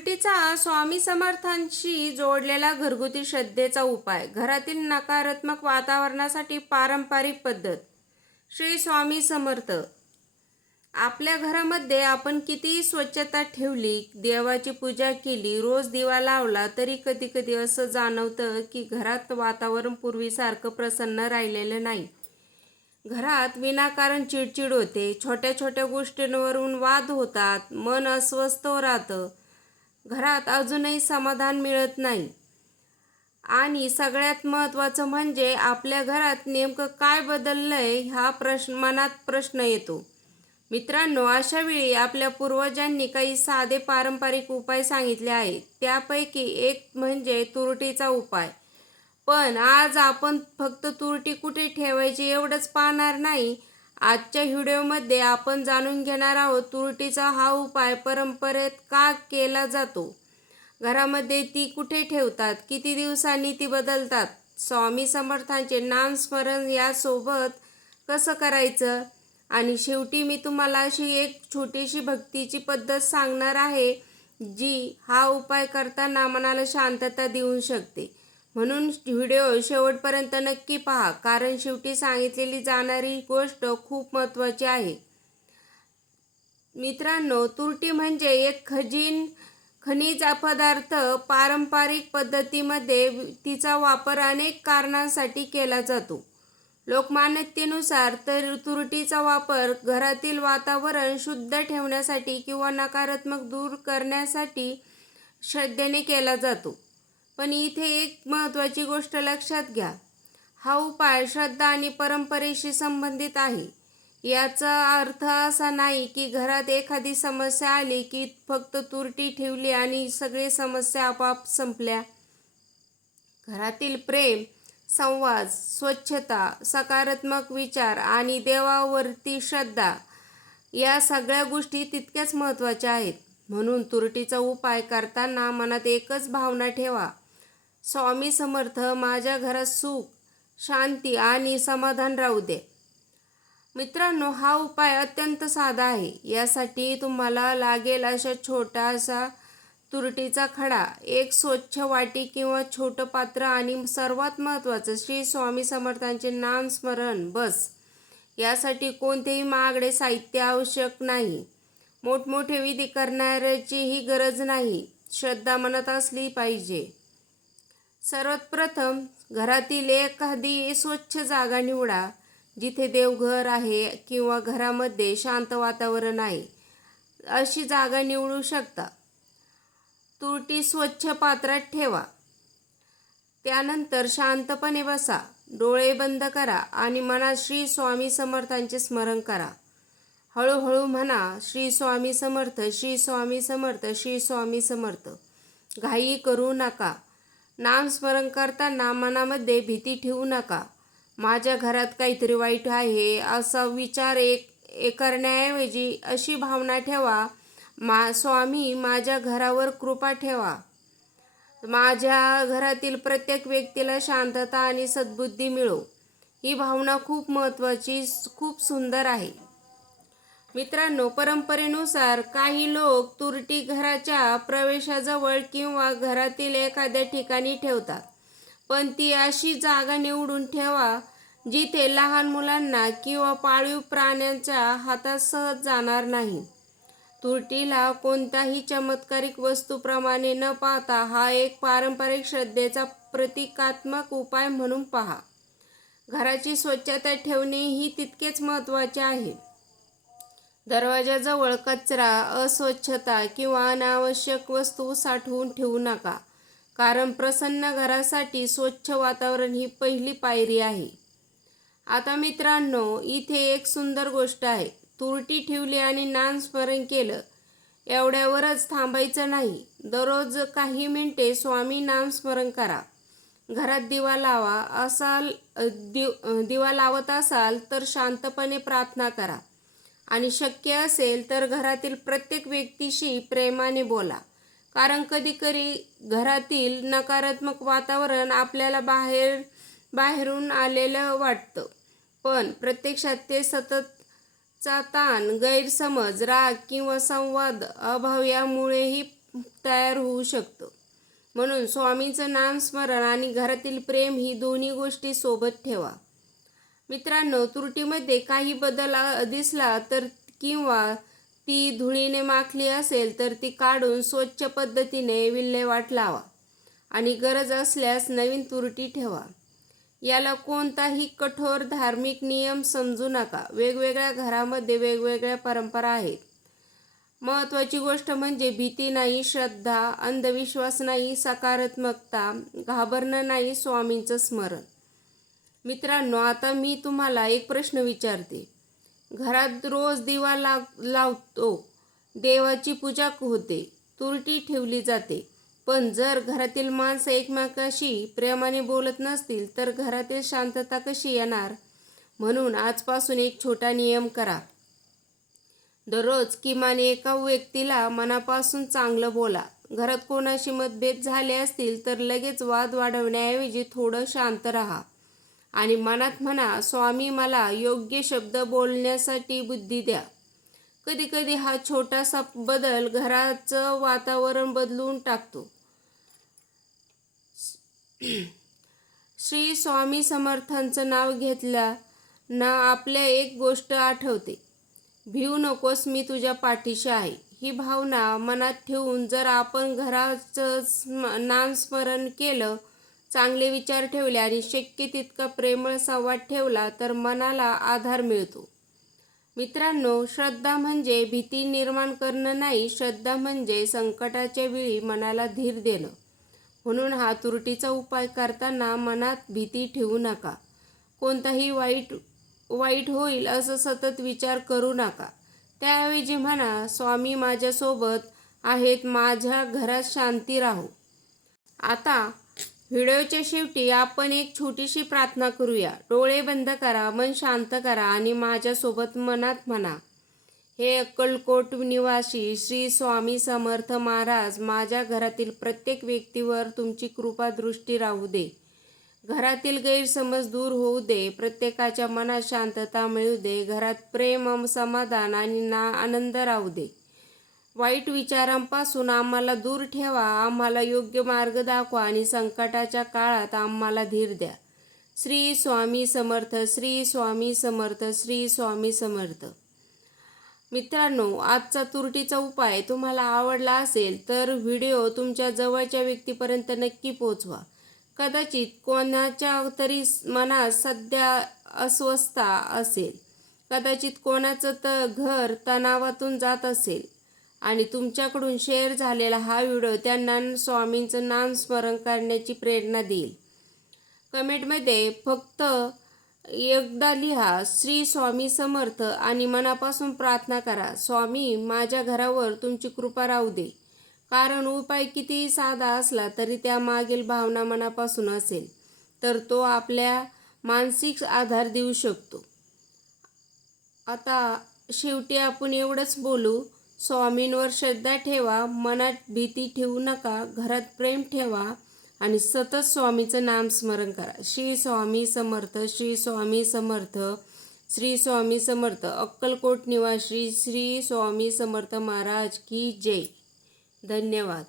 तुरटीचा स्वामी समर्थांशी जोडलेला घरगुती श्रद्धेचा उपाय. घरातील नकारात्मक वातावरणासाठी पारंपरिक पद्धत. श्री स्वामी समर्थ. आपल्या घरामध्ये आपण कितीही स्वच्छता ठेवली, देवाची पूजा केली, रोज दिवा लावला, तरी कधी कधी असं जाणवतं की घरात वातावरण पूर्वीसारखं प्रसन्न राहिलेलं नाही. घरात विनाकारण चिडचिड होते, छोट्या छोट्या गोष्टींवरून वाद होतात, मन अस्वस्थ राहतं, घरात अजूनही समाधान मिळत नाही. आणि सगळ्यात महत्त्वाचं म्हणजे आपल्या घरात नेमकं काय बदललंय हा मनात प्रश्न येतो. मित्रांनो, अशा वेळी आपल्या पूर्वजांनी काही साधे पारंपरिक उपाय सांगितले आहेत. त्यापैकी एक म्हणजे तुरटीचा उपाय. पण आज आपण फक्त तुरटी कुठे ठेवायची एवढंच पाहणार नाही. आजच्या व्हिडिओमध्ये आपण जाणून घेणार आहोत तुरटीचा हा उपाय परंपरेत का केला जातो, घरामध्ये ती कुठे ठेवतात, किती दिवसांनी ती बदलतात, स्वामी समर्थांचे नामस्मरण यासोबत कसं करायचं, आणि शेवटी मी तुम्हाला अशी एक छोटीशी भक्तीची पद्धत सांगणार आहे जी हा उपाय करताना मनाला शांतता देऊ शकते. म्हणून व्हिडिओ शेवटपर्यंत नक्की पहा, कारण शेवटी सांगितलेली जाणारी गोष्ट खूप महत्त्वाची आहे. मित्रांनो, तुरटी म्हणजे एक खनिज पदार्थ. पारंपरिक पद्धतीमध्ये तिचा वापर अनेक कारणांसाठी केला जातो. लोकमान्यतेनुसार तर तुरटीचा वापर घरातील वातावरण शुद्ध ठेवण्यासाठी किंवा नकारात्मक दूर करण्यासाठी श्रद्धेने केला जातो. पण इथे एक महत्त्वाची गोष्ट लक्षात घ्या. हा उपाय श्रद्धा आणि परंपरेशी संबंधित आहे. याचा अर्थ असा नाही की घरात एखादी समस्या आली की फक्त तुरटी ठेवली आणि सगळे समस्या आपोआप संपल्या. घरातील प्रेम, संवाद, स्वच्छता, सकारात्मक विचार आणि देवावरती श्रद्धा या सगळ्या गोष्टी तितक्याच महत्त्वाच्या आहेत. म्हणून तुरटीचा उपाय करताना मनात एकच भावना ठेवा: स्वामी समर्थ माझ्या घरात सुख, शांती आणि समाधान राहू दे. मित्रांनो, हा उपाय अत्यंत साधा आहे. यासाठी तुम्हाला लागेल अशा छोटासा तुरटीचा खडा, एक स्वच्छ वाटी किंवा छोटं पात्र आणि सर्वात महत्त्वाचं श्री स्वामी समर्थांचे नामस्मरण बस. यासाठी कोणतेही महागडे साहित्य आवश्यक नाही, मोठमोठे विधी करण्याचीही गरज नाही, श्रद्धा मनात असली पाहिजे. सर्वात प्रथम घरातील एखादी स्वच्छ जागा निवडा. जिथे देवघर आहे किंवा घरामध्ये शांत वातावरण आहे अशी जागा निवडू शकता. तुरटी स्वच्छ पात्रात ठेवा. त्यानंतर शांतपणे बसा, डोळे बंद करा आणि मनात श्री स्वामी समर्थांचे स्मरण करा. हळूहळू म्हणा: श्री स्वामी समर्थ, श्री स्वामी समर्थ, श्री स्वामी समर्थ. घाई करू नका. नामस्मरण करताना मनामध्ये भीती ठेवू नका. माझ्या घरात काहीतरी वाईट आहे असा विचार करण्याऐवजी अशी भावना ठेवा: स्वामी माझ्या घरावर कृपा ठेवा. माझ्या घरातील प्रत्येक व्यक्तीला शांतता आणि सद्बुद्धी मिळो. ही भावना खूप महत्त्वाची, खूप सुंदर आहे. मित्रांनो, परंपरेनुसार काही लोक तुरटी घराच्या प्रवेशाजवळ किंवा घरातील एखाद्या ठिकाणी ठेवतात. पण ती अशी जागा निवडून ठेवा जिथे लहान मुलांना किंवा पाळीव प्राण्यांच्या हातात सहज जाणार नाही. तुरटीला कोणत्याही चमत्कारिक वस्तूप्रमाणे न पाहता हा एक पारंपरिक श्रद्धेचा प्रतिकात्मक उपाय म्हणून पहा. घराची स्वच्छता ठेवणे ही तितकेच महत्त्वाचे आहे. दरवाजाजवळ कचरा, अस्वच्छता किंवा अनावश्यक वस्तू साठवून ठेवू नका, कारण प्रसन्न घरासाठी स्वच्छ वातावरण ही पहिली पायरी आहे. आता मित्रांनो, इथे एक सुंदर गोष्ट आहे. तुरटी ठेवली आणि नामस्मरण केलं एवढ्यावरच थांबायचं नाही. दररोज काही मिनिटे स्वामी नामस्मरण करा. घरात दिवा लावत असाल तर शांतपणे प्रार्थना करा आणि शक्य असेल तर घरातील प्रत्येक व्यक्तीशी प्रेमाने बोला. कारण कधीकधी घरातील नकारात्मक वातावरण आपल्याला बाहेरून आलेलं वाटतं, पण प्रत्यक्षात ते सततचा ताण, गैरसमज, राग किंवा संवाद अभाव यामुळेही तयार होऊ शकतं. म्हणून स्वामींचं नामस्मरण आणि घरातील प्रेम ही दोन्ही गोष्टी सोबत ठेवा. मित्रांनो, तुरटीमध्ये काही बदल दिसला तर किंवा ती धुळीने माखली असेल तर ती काढून स्वच्छ पद्धतीने विल्हेवाट लावा आणि गरज असल्यास नवीन तुरटी ठेवा. याला कोणताही कठोर धार्मिक नियम समजू नका. वेगवेगळ्या घरामध्ये वेगवेगळ्या परंपरा आहेत. महत्त्वाची गोष्ट म्हणजे भीती नाही, श्रद्धा, अंधविश्वास नाही, सकारात्मकता, घाबरणं नाही, स्वामींचं स्मरण. मित्रांनो, आता मी तुम्हाला एक प्रश्न विचारते. घरात रोज दिवा लावतो, देवाची पूजा होते, तुरटी ठेवली जाते, पण जर घरातील माणसं एकमेकाशी प्रेमाने बोलत नसतील तर घरातील शांतता कशी येणार? म्हणून आजपासून एक छोटा नियम करा. दररोज किमान एका व्यक्तीला मनापासून चांगलं बोला. घरात कोणाशी मतभेद झाले असतील तर लगेच वाद वाढवण्याऐवजी थोडं शांत राहा आणि मनात म्हणा, स्वामी मला योग्य शब्द बोलण्यासाठी बुद्धी द्या. कधी कधी हा छोटासा बदल घराचं वातावरण बदलून टाकतो. श्री स्वामी समर्थांचं नाव घेतल्या ना आपल्या एक गोष्ट आठवते. भिवू नकोस, मी तुझ्या पाठीशी आहे. ही भावना मनात ठेवून जर आपण घराचं नामस्मरण केलं, चांगले विचार ठेवले आणि शक्य तितका प्रेमळ संवाद ठेवला तर मनाला आधार मिळतो. मित्रांनो, श्रद्धा म्हणजे भीती निर्माण करणं नाही, श्रद्धा म्हणजे संकटाच्या वेळी मनाला धीर देणं. म्हणून हा तुरटीचा उपाय करताना मनात भीती ठेवू नका. कोणताही वाईट होईल असं सतत विचार करू नका. त्याऐवजी म्हणा, स्वामी माझ्यासोबत आहेत, माझ्या घरात शांती राहो. आता व्हिडिओच्या शेवटी आपण एक छोटीशी प्रार्थना करूया. डोळे बंद करा, मन शांत करा आणि माझ्यासोबत मनात म्हणा, हे अक्कलकोट निवासी श्री स्वामी समर्थ महाराज, माझ्या घरातील प्रत्येक व्यक्तीवर तुमची कृपा दृष्टी राहू दे. घरातील गैरसमज दूर होऊ दे. प्रत्येकाच्या मनात शांतता मिळू दे. घरात प्रेम, समाधान आणि आनंद राहू दे. वाईट विचारांपासून आम्हाला दूर ठेवा, आम्हाला योग्य मार्ग दाखवा आणि संकटाच्या काळात आम्हाला धीर द्या. श्री स्वामी समर्थ, श्री स्वामी समर्थ, श्री स्वामी समर्थ. मित्रांनो, आजचा तुरटीचा उपाय तुम्हाला आवडला असेल तर व्हिडिओ तुमच्या जवळच्या व्यक्तीपर्यंत नक्की पोहोचवा. कदाचित कोणाच्या तरी मनात सध्या अस्वस्थता असेल, कदाचित कोणाचं घर तणावातून जात असेल आणि तुमच्याकडून शेअर झालेला हा व्हिडिओ त्यांना स्वामींचं नामस्मरण करण्याची प्रेरणा देईल. कमेंटमध्ये फक्त एकदा लिहा, श्री स्वामी समर्थ आणि मनापासून प्रार्थना करा, स्वामी माझ्या घरावर तुमची कृपा राहू दे. कारण उपाय कितीही साधा असला तरी त्यामागील भावना मनापासून असेल तर तो आपल्या मानसिक आधार देऊ शकतो. आता शेवटी आपण एवढंच बोलू, स्वामींवर श्रद्धा ठेवा, मनात भीती ठेवू नका, घरात प्रेम ठेवा आणि सतत स्वामीचं नामस्मरण करा. श्री स्वामी समर्थ, श्री स्वामी समर्थ, श्री स्वामी समर्थ. अक्कलकोट निवासी श्री स्वामी समर्थ महाराज की जय. धन्यवाद.